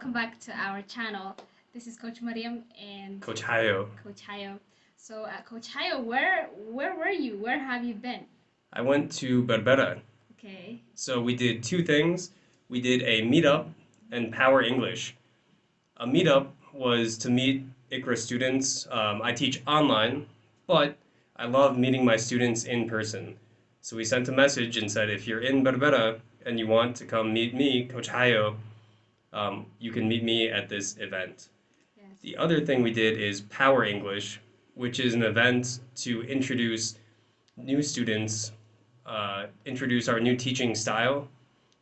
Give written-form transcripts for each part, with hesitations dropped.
welcome back to our channel. This is Coach Mariam and Coach Hayo. Coach Hayo. So, Coach Hayo, where were you? Where have you been? I went to Berbera. Okay. So we did two things. We did a meetup and Power English. A meetup was to meet ICRA students. I teach online, but I love meeting my students in person. So we sent a message and said, if you're in Berbera and you want to come meet me, Coach Hayo, you can meet me at this event. Yes. The other thing we did is Power English, which is an event to introduce new students, introduce our new teaching style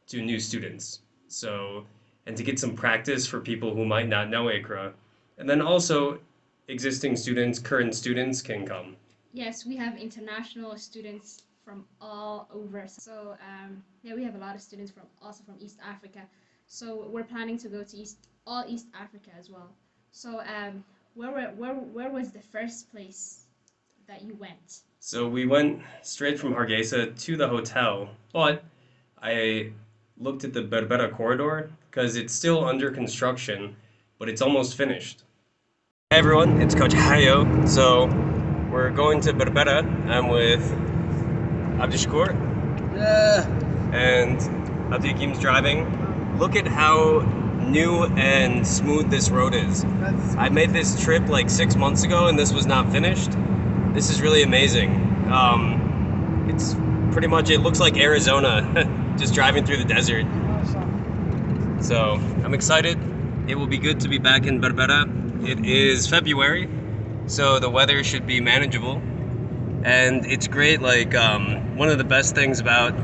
to new students. So, and to get some practice for people who might not know ICRA. And then also existing students, current students can come. Yes, we have international students from all over. So, yeah, we have a lot of students also from East Africa. So we're planning to go to all East Africa as well. So, where was the first place that you went? So we went straight from Hargeisa to the hotel, but I looked at the Berbera corridor because it's still under construction, but it's almost finished. Hey everyone, it's Coach Hayo. So we're going to Berbera. I'm with Abdishkur. And Abdikim's driving. Look at how new and smooth this road is. I made this trip like 6 months ago and this was not finished. This is really amazing. It's pretty much, it looks like Arizona, just driving through the desert. So I'm excited. It will be good to be back in Berbera. It is February, so the weather should be manageable. And it's great, like one of the best things about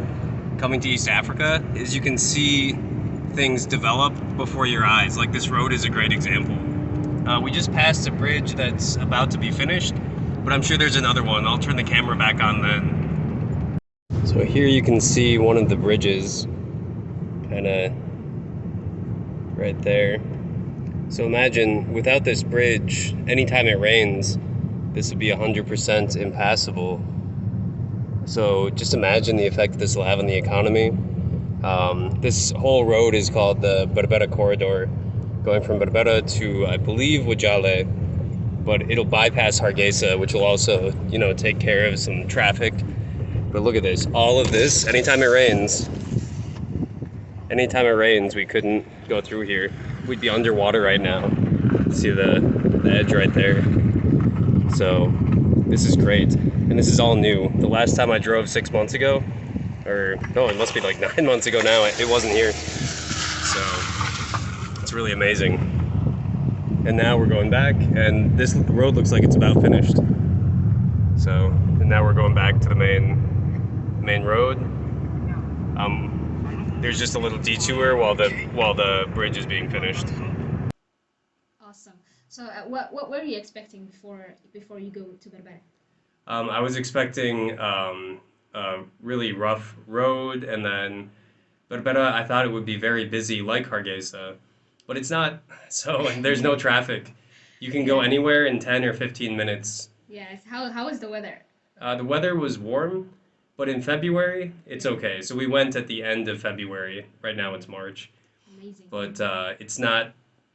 coming to East Africa is you can see things develop before your eyes. Like this road is a great example. We just passed a bridge that's about to be finished, but I'm sure there's another one. I'll turn the camera back on then. So here you can see one of the bridges, kind of right there. So imagine without this bridge, anytime it rains, this would be 100% impassable. So just imagine the effect this will have on the economy. This whole road is called the Berbera corridor, going from Berbera to, I believe, Wajale, but it'll bypass Hargeisa, which will also, take care of some traffic. But look at this, all of this, anytime it rains, we couldn't go through here. We'd be underwater right now. See the edge right there. So this is great, and this is all new. The last time I drove 6 months ago, or no, it must be like 9 months ago now, it wasn't here. So it's really amazing. And now we're going back, and this road looks like it's about finished. So, and now we're going back to the main road. There's just a little detour while the bridge is being finished. Awesome. So, what were you expecting before you go to Berbera? I was expecting a really rough road, and then Berbera, I thought it would be very busy like Hargeisa, but it's not. So there's no traffic. You can go anywhere in 10 or 15 minutes. Yes. How was the weather? The weather was warm, but in February, it's okay. So we went at the end of February. Right now it's March. Amazing. But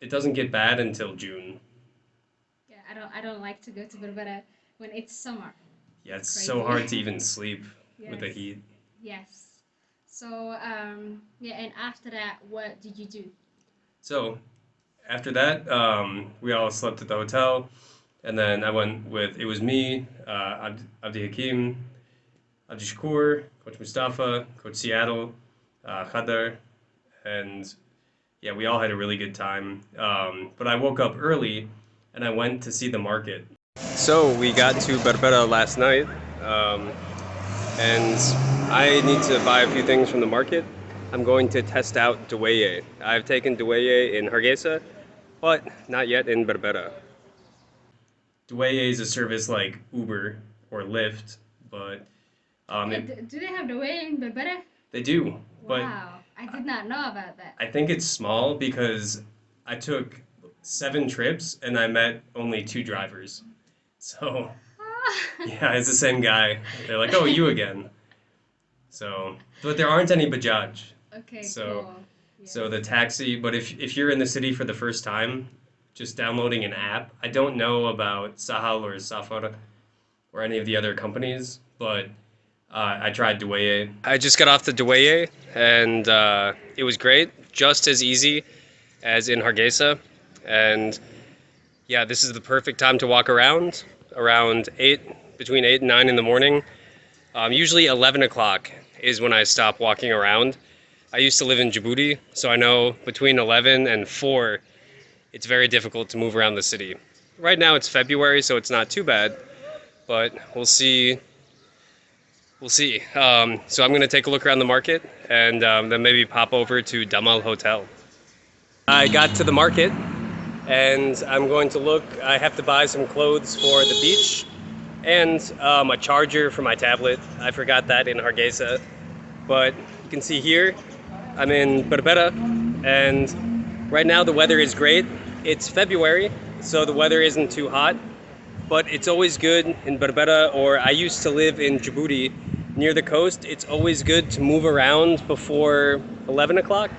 it doesn't get bad until June. Yeah, I don't like to go to Berbera when it's summer. Yeah, it's so hard to even sleep with the Yes. heat. Yes. So, yeah, and after that, what did you do? So after that, we all slept at the hotel, and then I went it was me, Abdi Hakim, Abdi Shakur, Coach Mustafa, Coach Seattle, Khadar, and yeah, we all had a really good time. But I woke up early, and I went to see the market. So we got to Berbera last night, and I need to buy a few things from the market. I'm going to test out Doueye. I've taken Doueye in Hargeisa, but not yet in Berbera. Doueye is a service like Uber or Lyft, but Do they have the way in Berbera? they do. But Wow, I did not know about that. I think it's small because I took 7 trips and I met only 2 drivers. So yeah, it's the same guy. They're like, oh, you again. So, but there aren't any Bajaj. Okay, So, cool. So the taxi, but if you're in the city for the first time, just downloading an app. I don't know about Sahal or Safar or any of the other companies, but I tried Douye. I just got off the Douye, and it was great, just as easy as in Hargeisa. And yeah, this is the perfect time to walk around 8, between 8 and 9 in the morning. Usually 11 o'clock is when I stop walking around. I used to live in Djibouti, so I know between 11 and 4, it's very difficult to move around the city. Right now it's February, so it's not too bad, but we'll see. We'll see. So I'm going to take a look around the market and then maybe pop over to Damal Hotel. I got to the market and I'm going to look. I have to buy some clothes for the beach and a charger for my tablet. I forgot that in Hargeisa. But you can see here, I'm in Berbera, and right now the weather is great. It's February, so the weather isn't too hot, but it's always good in Berbera, or I used to live in Djibouti near the coast. It's always good to move around before 11 o'clock.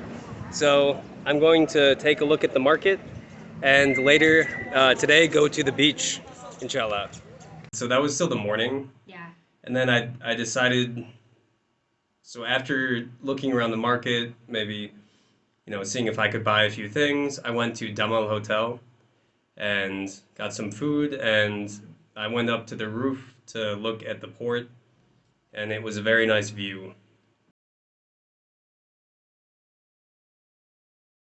So I'm going to take a look at the market and later today go to the beach, inshallah. So that was still the morning. Yeah. And then I decided, so after looking around the market, maybe, seeing if I could buy a few things, I went to Damal Hotel and got some food, and I went up to the roof to look at the port, and it was a very nice view.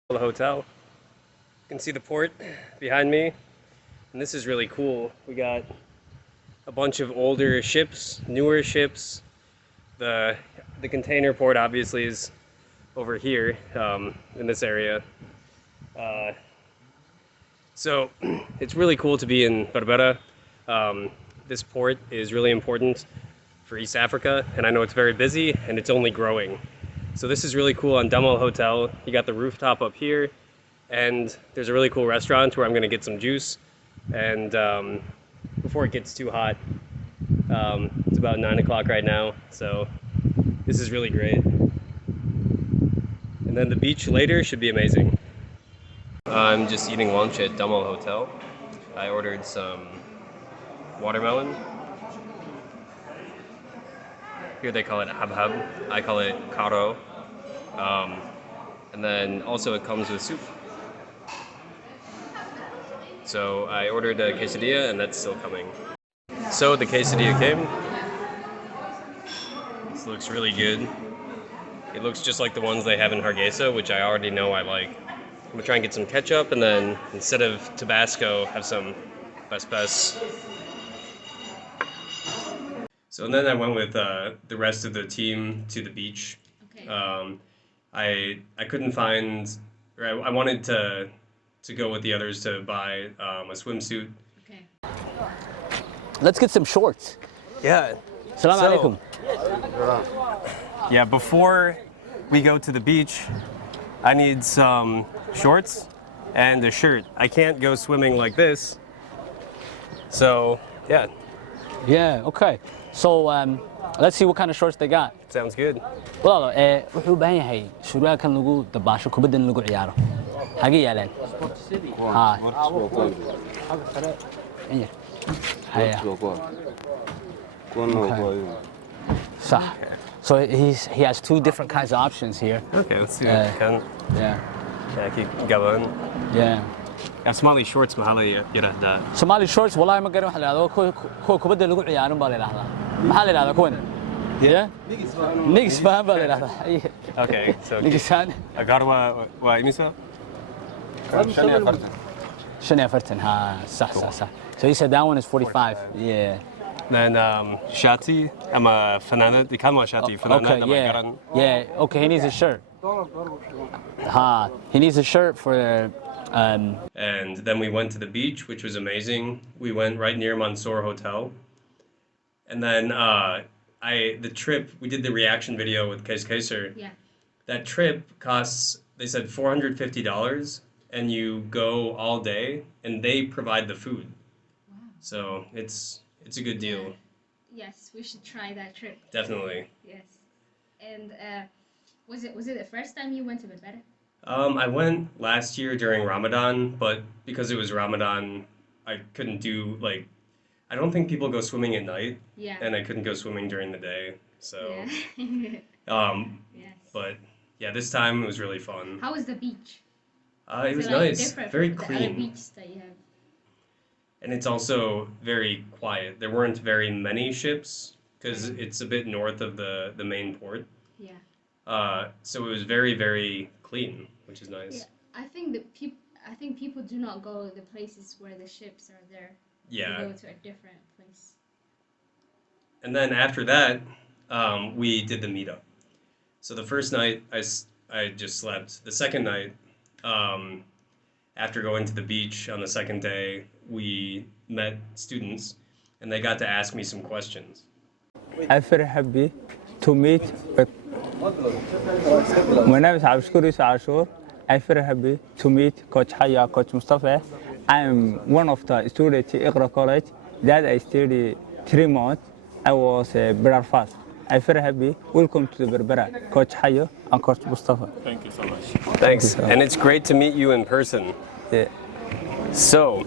The hotel. You can see the port behind me, and this is really cool. We got a bunch of older ships, newer ships. The container port obviously is over here in this area. So it's really cool to be in Berbera. This port is really important for East Africa, and I know it's very busy and it's only growing. So this is really cool on Damal Hotel. You got the rooftop up here, and there's a really cool restaurant where I'm gonna get some juice. And before it gets too hot, it's about 9 o'clock right now, so this is really great. And then the beach later should be amazing. I'm just eating lunch at Damal Hotel. I ordered some watermelon. Here they call it habhab. I call it karo. And then also it comes with soup. So I ordered a quesadilla, and that's still coming. So the quesadilla came. This looks really good. It looks just like the ones they have in Hargeisa, which I already know I like. I'm gonna try and get some ketchup, and then instead of Tabasco, have some bes. So and then I went with the rest of the team to the beach. Okay. I couldn't find, or I wanted to go with the others to buy a swimsuit. Okay. Let's get some shorts. Yeah. Salam alaikum. Yeah, before we go to the beach, I need some shorts and a shirt. I can't go swimming like this. So, yeah, Yeah, okay. So let's see what kind of shorts they got. sounds good. walaalo wuxuu u baahan yahay surwaalkan lagu dabaasho kubaddan lagu ciyaaro hage yaalaan صح. So he has two different kinds of options here. Okay, let's see what we can. Yeah. Kijk, gaban. Yeah. Somali shorts maxaa yiraahdaa? Somali shorts wallahi ma garan waxa la yiraahdo kuwa kubadda lagu ciyaarin baa la yiraahdaa. Maxaa la yiraahdaa kuwan? Yeah. Niggas faham baa la yiraahdaa. Okay, so Niggas fan. agarwa waa imisa? 45 ها صح. So he said that one is 45. Yeah. Then shati, ama fanaanad, ik kan wel shati, fanaanad Okay, ama yeah. garan. Yeah, okay, he needs a shirt. He needs a shirt for And then we went to the beach, which was amazing. We went right near Mansour Hotel. And then the trip, we did the reaction video with Kais Kaiser. Yeah. That trip costs, they said $450, and you go all day, and they provide the food. Wow. So it's a good deal. Yes, we should try that trip. Definitely. Yes. And was it the first time you went to Berbera? I went last year during Ramadan, but because it was Ramadan, I couldn't do like I don't think people go swimming at night, Yeah. and I couldn't go swimming during the day. So, Yeah. Yes. but yeah, this time it was really fun. How was the beach? It Is was it like nice, different very from the other clean, beaches that you have? and it's also very quiet. There weren't very many ships because it's a bit north of the main port. Yeah. So it was very, very clean, which is nice. Yeah. I think people do not go the places where the ships are there. Yeah. They go to a different place. And then after that, we did the meetup. So the first night, I just slept. The second night, after going to the beach on the second day, we met students, and they got to ask me some questions. I'm very happy to meet. My name is Abshkur Ashur. I'm very happy to meet Coach Haya, Coach Mustafa. I'm one of the students at Iqra College that I studied 3 months. I was a Berbera fast. I'm very happy. Welcome to the Berbera, Coach Haya and Coach Mustafa. Thank you so much. Thanks, and it's great to meet you in person. Yeah. So,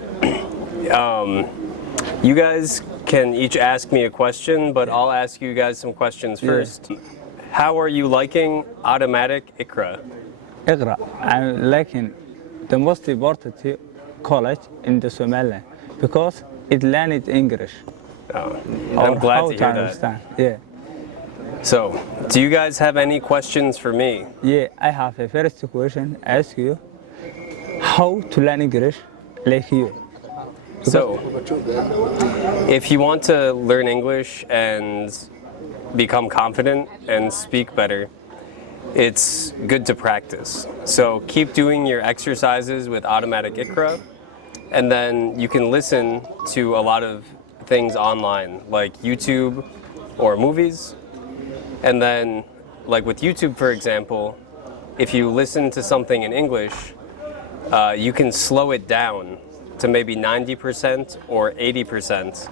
you guys can each ask me a question, but I'll ask you guys some questions first. How are you liking automatic Iqra? Iqra, I'm liking the most important college in the Somaliland because it learns English. Oh, I'm glad How to hear that. understand. Yeah. So, do you guys have any questions for me? Yeah, I have a first question. I ask you how to learn English like you. So, if you want to learn English and become confident and speak better, it's good to practice. So keep doing your exercises with automatic Iqra, and then you can listen to a lot of things online, like YouTube or movies. And then, like with YouTube, for example, if you listen to something in English, you can slow it down to maybe 90% or 80%.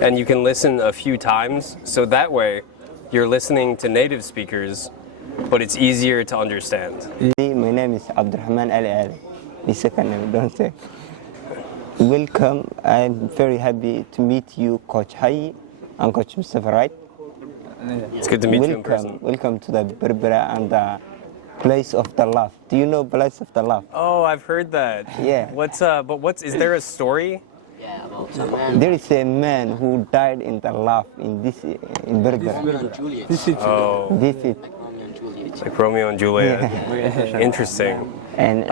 And you can listen a few times, so that way you're listening to native speakers, but it's easier to understand. My name is Abdurrahman Ali Ali. The second name, don't say. Welcome. I'm very happy to meet you, Coach Hayi and Coach Mustafa, right? It's good to meet you in person. Welcome to the Berbera and the place of the love. Do you know place of the love? Oh, I've heard that. Yeah. Is there a story? There is a man who died in the love in Berbera. Oh, This is like Romeo and Juliet. Interesting. and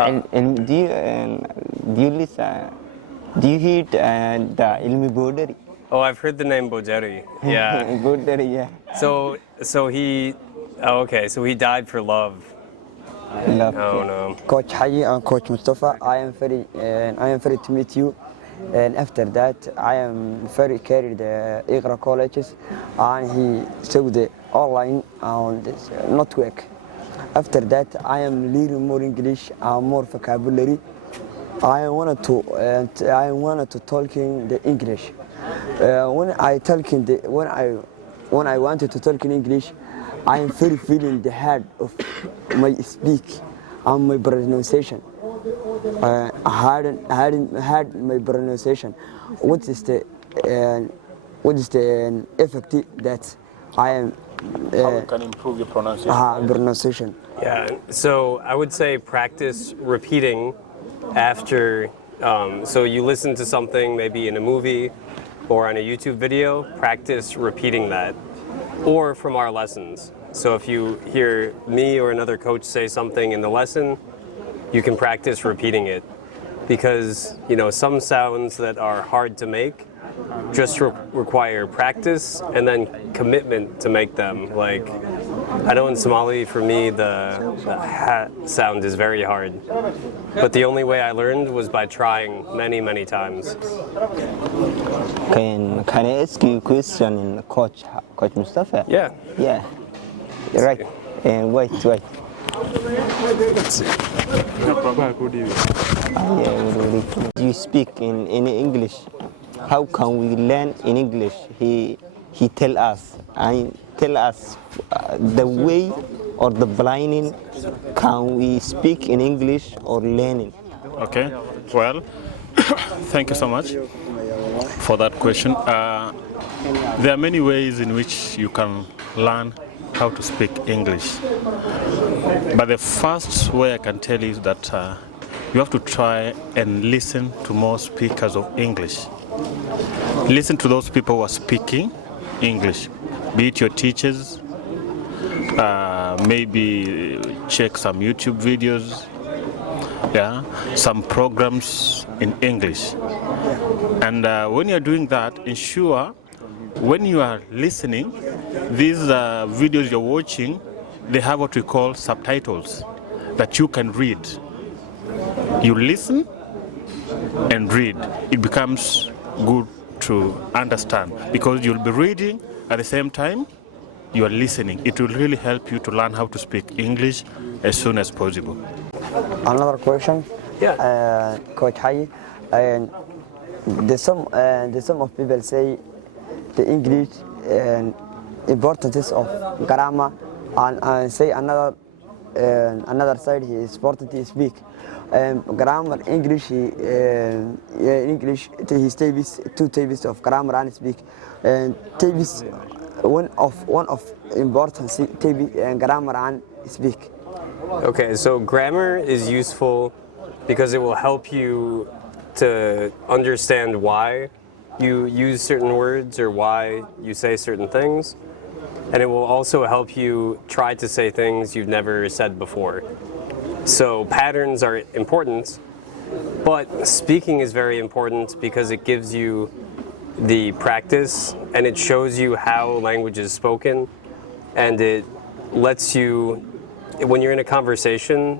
do you listen? Do you hear the Ilmi Bodari? Oh, I've heard the name Bojeri. Yeah. Bodari, yeah. So he. Oh, okay. So he died for love. Love. Oh no. Coach Hayi and Coach Mustafa, I am very to meet you. And after that, I am very carried the Iqra colleges, and he saw the online on this network. After that, I am learning more English and more vocabulary. I wanted to talking the English. When I wanted to talk in English, I am very feeling the hard of my speak and my pronunciation. Had my pronunciation. What is the effect that I am? How can improve your pronunciation? Pronunciation. Yeah. So I would say practice repeating after. So you listen to something maybe in a movie or on a YouTube video. Practice repeating that, or from our lessons. So if you hear me or another coach say something in the lesson, you can practice repeating it, because some sounds that are hard to make just require practice and then commitment to make them. Like, I know in Somali, for me, the ha sound is very hard, but the only way I learned was by trying many, many times. Can I ask you a question, Coach Mustafa? Yeah. Yeah. Right. And wait. Do you speak in English? How can we learn in English? He tell us the way or the blinding, can we speak in English or learning? Okay, well, thank you so much for that question. There are many ways in which you can learn how to speak English. But the first way I can tell you is that you have to try and listen to more speakers of English. Listen to those people who are speaking English, be it your teachers, maybe check some YouTube videos, yeah, some programs in English. And when you're doing that, ensure when you are listening, these videos you're watching, they have what we call subtitles that you can read. You listen and read. It becomes good to understand because you'll be reading at the same time you are listening. It will really help you to learn how to speak English as soon as possible. Another question, Yeah. Coach Hayi, and some of people say the English importance of grammar, and say another side he is important to speak. Grammar English English he tables 2 tables of grammar and speak, and tables one of importance table grammar and speak. Okay, so grammar is useful because it will help you to understand why you use certain words or why you say certain things. And it will also help you try to say things you've never said before. So patterns are important, but speaking is very important because it gives you the practice and it shows you how language is spoken, and it lets you, when you're in a conversation,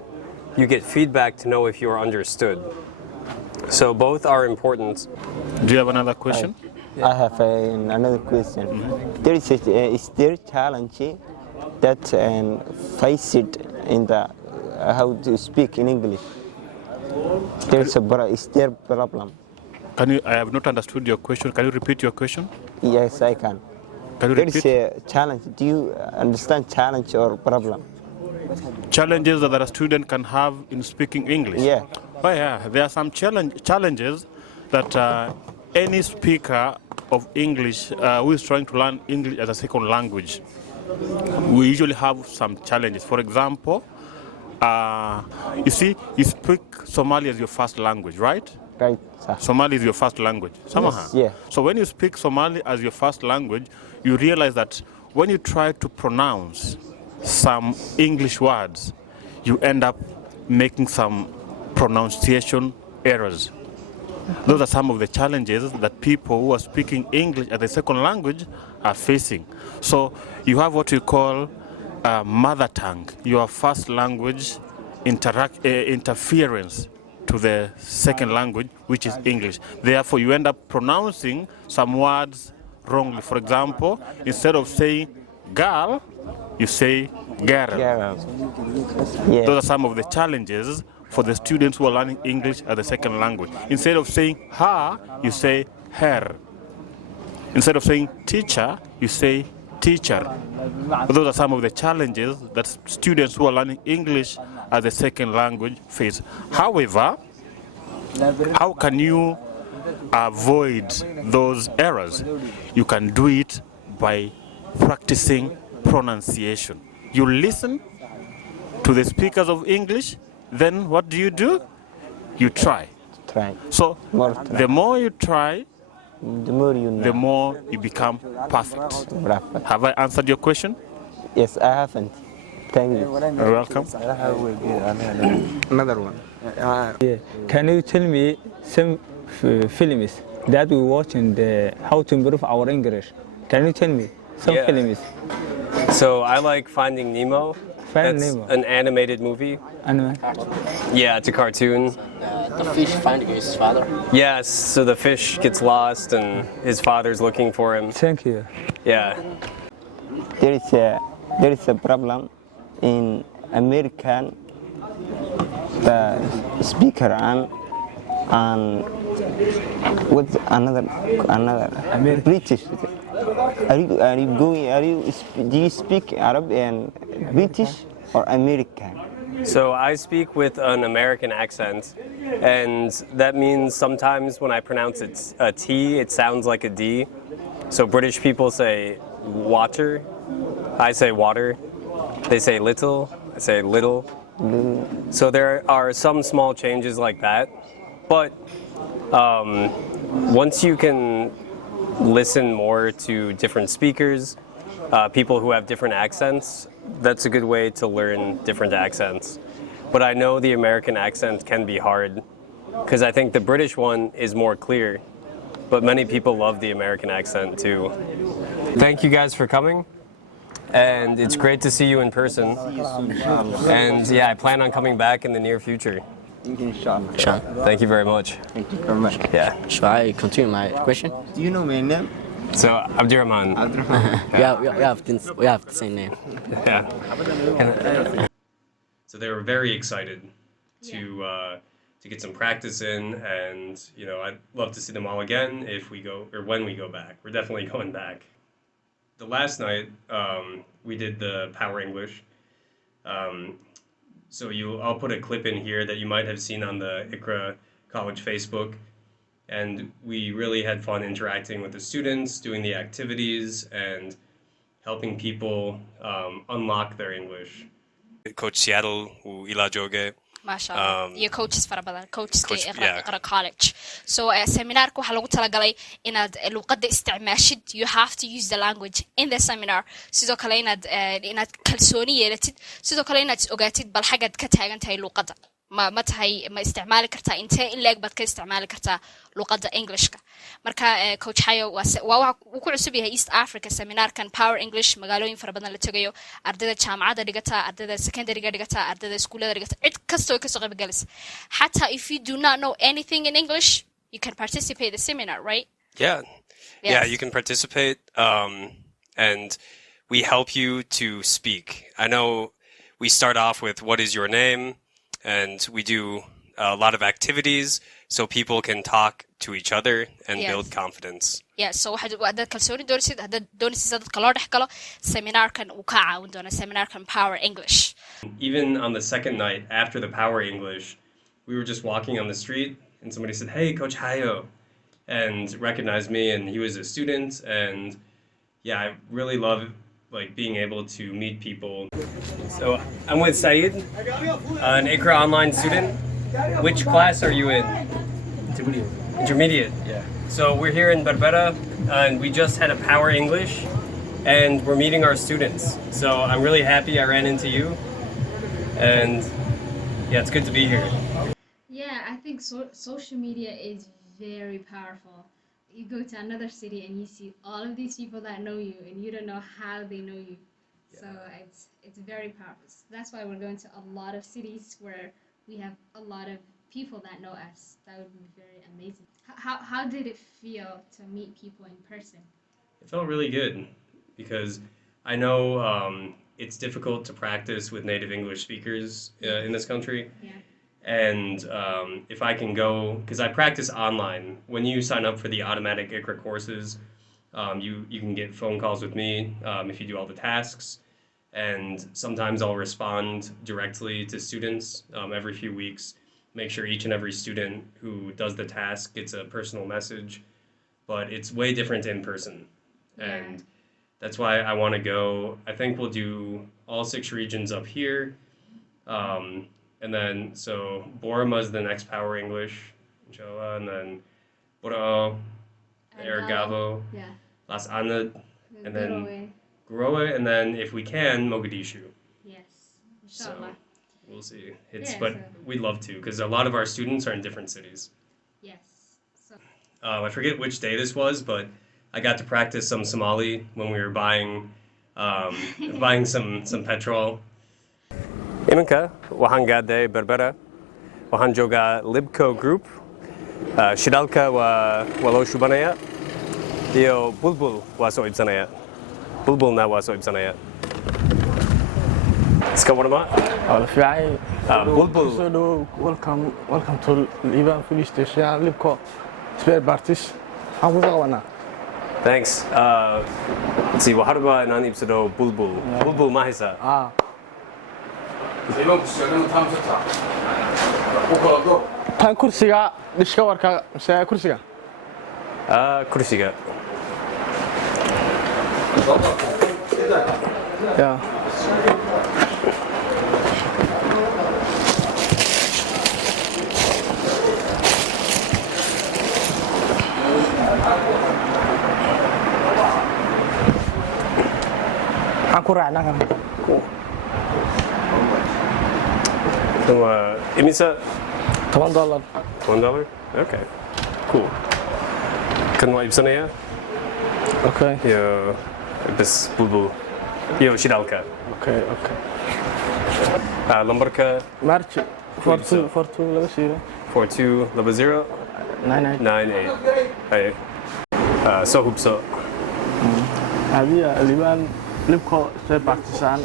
you get feedback to know if you are understood. So both are important. Do you have another question? I have another question. Is there challenge that face it in the how to speak in English? Is there problem? I have not understood your question. Can you repeat your question? Yes, I can. Can you There repeat? is a challenge. Do you understand challenge or problem? Challenges that a student can have in speaking English? Yeah. Oh yeah, there are some challenges that any speaker of English who is trying to learn English as a second language, we usually have some challenges. For example, you see, you speak Somali as your first language, right? Right, sir. Somali is your first language. Yes, yeah. So when you speak Somali as your first language, you realize that when you try to pronounce some English words, you end up making some pronunciation errors. Those are some of the challenges that people who are speaking English as a second language are facing. So you have what we call mother tongue, your first language interference to the second language, which is English. Therefore, you end up pronouncing some words wrongly. For example, instead of saying girl, you say girl. Yeah. Yeah. Those are some of the challenges for the students who are learning English as a second language. Instead of saying her, you say her. Instead of saying teacher, you say teacher. Those are some of the challenges that students who are learning English as a second language face. However, how can you avoid those errors? You can do it by practicing pronunciation. You listen to the speakers of English, then what do? You try. Try. So the more you try, The more you know. the more you become perfect. Rapper. Have I answered your question? Yes, I haven't. Thank you. You're welcome. Another one. Can you tell me some films that we watch in the how to improve our English? Can you tell me some Yeah. films? So I like Finding Nemo. Finding That's Nemo. an animated movie. Anime? Yeah, it's a cartoon. The fish finding his father. Yes, so the fish gets lost and his father's looking for him. Thank you. Yeah. There is a problem in American the speaker and with another British. Do you speak Arab and British or American? So I speak with an American accent, and that means sometimes when I pronounce it a T, it sounds like a D. So British people say water, I say water. They say little, I say little. So there are some small changes like that, but once you can listen more to different speakers, people who have different accents, that's a good way to learn different accents. But I know the American accent can be hard because I think the British one is more clear, but many people love the American accent too. Thank you guys for coming, and it's great to see you in person. And yeah, I plan on coming back in the near future. Inshallah. Thank you very much. Thank you very much. Yeah. Shall I continue my question? Do you know my name? So Abdurrahman. We have the same name. Yeah. So they were very excited to get some practice in, and you know, I'd love to see them all again if we go or when we go back. We're definitely going back. The last night we did the Power English. So I'll put a clip in here that you might have seen on the ICRA College Facebook. And we really had fun interacting with the students, doing the activities, and helping people unlock their English. Coach Seattle ila jooge. ما شاء الله iyo coaches fara badan coacheska iqra college so seminaarka waxa lagu talagalay inaad luqadda isticmaashid you have to use the language in the seminar sidoo kale inaad kalsooni yeelatid sidoo kale inaad ogaatid bal xagad ka taagan tahay luqadda ma tahay ma isticmaali kartaa intee in leeg bad ka isticmaali kartaa luqadda Englishka marka coach Hayo waa ku cusub yahay East Africa seminaarkan Power English magaalooyin fara badan la tagayo ardayda jaamacadda dhigata ardayda secondary-ga dhigata ardayda iskuulada dhigata cid kastoo ka soo qayb galaysa hatta if you do not know anything in English you can participate in the seminar right Yeah. Yes. Yeah, you can participate and we help you to speak. I know we start off with what is your name, and we do a lot of activities so people can talk to each other and build confidence. Yeah, so hadad kalsooni doonaysid hadad doonaysid dadka loo dhex galo seminaarkan uu ka caawin doona seminaarkan Power English. Even on the second night after the Power English, we were just walking on the street and somebody said, "Hey, Coach Hayo," and recognized me, and he was a student, and yeah, I really love like being able to meet people. So I'm with Saeed, an ICRA online student. Which class are you in? Intermediate. Yeah. So we're here in Berbera, and we just had a Power English, and we're meeting our students. So I'm really happy I ran into you, and yeah, it's good to be here. Yeah, I think social media is very powerful. You go to another city and you see all of these people that know you, and you don't know how they know you. So it's very powerful. So that's why we're going to a lot of cities where we have a lot of people that know us. That would be very amazing. How did it feel to meet people in person? It felt really good because I know it's difficult to practice with native English speakers in this country. Yeah. And if I can go, because I practice online, when you sign up for the automatic ICRA courses, you can get phone calls with me if you do all the tasks. And sometimes I'll respond directly to students every few weeks, make sure each and every student who does the task gets a personal message. But it's way different in person. Yeah. And that's why I want to go. I think we'll do all 6 regions up here. And then, so Borma is the next Power English, inshallah, and then Borao, Ergavo, Yeah. Las Anad, and then Garowe. Garowe, and then if we can, Mogadishu. Yes. So Inshallah. we'll see. Yeah, But so- we'd love to, because a lot of our students are in different cities. Yes. So I forget which day this was, but I got to practice some Somali when we were buying some petrol. Iminka waxaan gaaday Berbera, waxaan joogaa Libco Group, shidaalka waa loo shubanaya, iyo bulbul waa soo iibsanaya, bulbulna waa soo iibsanaya. Iska warma? Bulbul. So welcome to Liban Police Station, Libco spare parties. How was that? Thanks. Let's see, waxaan rabaa inaan iibsado bulbul. Bulbul ma haysaa? tan kursiga dhishka warka mise kursiga kursiga. ya maxaan ku raacnaa kan Imisa? $10 $1? Okay. Cool. Kan waa iibsanayaa? okay Iyo bas bulbul. Iyo shidaalka. okay okay Lambarka march 42 laga shiiro 4200 98. Haye. Soo hubso. هذه لبان لبكو سبير بارتيسان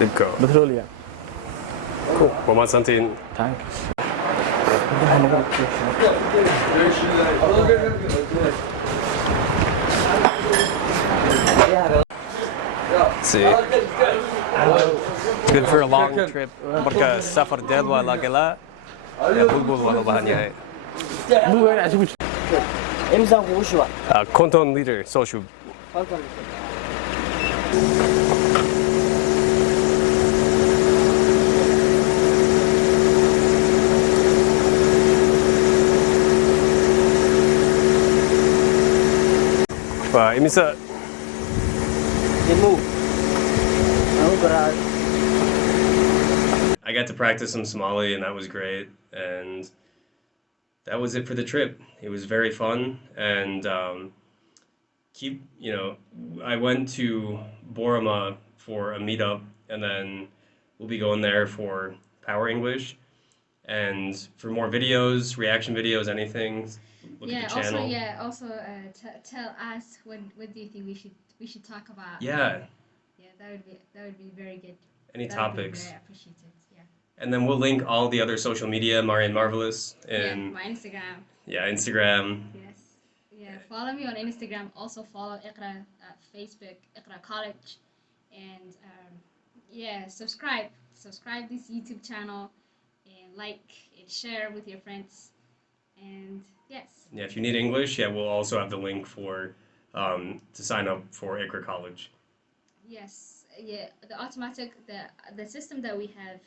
Libko. بتروليا Waa mahadsantiin. تانكس See. It's good for a long trip. Marka safar dheer waa la galaa. Bulbul waa loo baahan yahay. مو وين عشان إمسان خوشوا. Konton liter soo shub. Imisa? I got to practice some Somali and that was great, and that was it for the trip. It was very fun, and I went to Borama for a meetup, and then we'll be going there for Power English, and for more videos, reaction videos, anything. Look at the channel. Also tell us what do you think we should talk about. Yeah. Yeah, that would be very good. Any That would be topics. very appreciated. Yeah. And then we'll link all the other social media, Marian Marvelous, and My Instagram. Instagram. Yes. Yeah. Follow me on Instagram. Also follow Iqra at Facebook, Iqra College, and subscribe. Subscribe this YouTube channel, and like and share with your friends. And yes. Yeah, if you need English, we'll also have the link for to sign up for Iqra College. Yes. Yeah. The system that we have.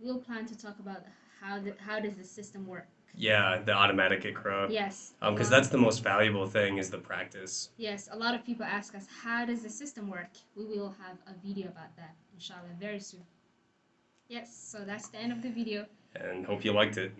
We'll plan to talk about how does the system work. Yeah, the automatic Iqra. Yes. Because that's the most valuable thing is the practice. Yes, a lot of people ask us, how does the system work? We will have a video about that, inshallah, very soon. Yes, so that's the end of the video. And hope you liked it.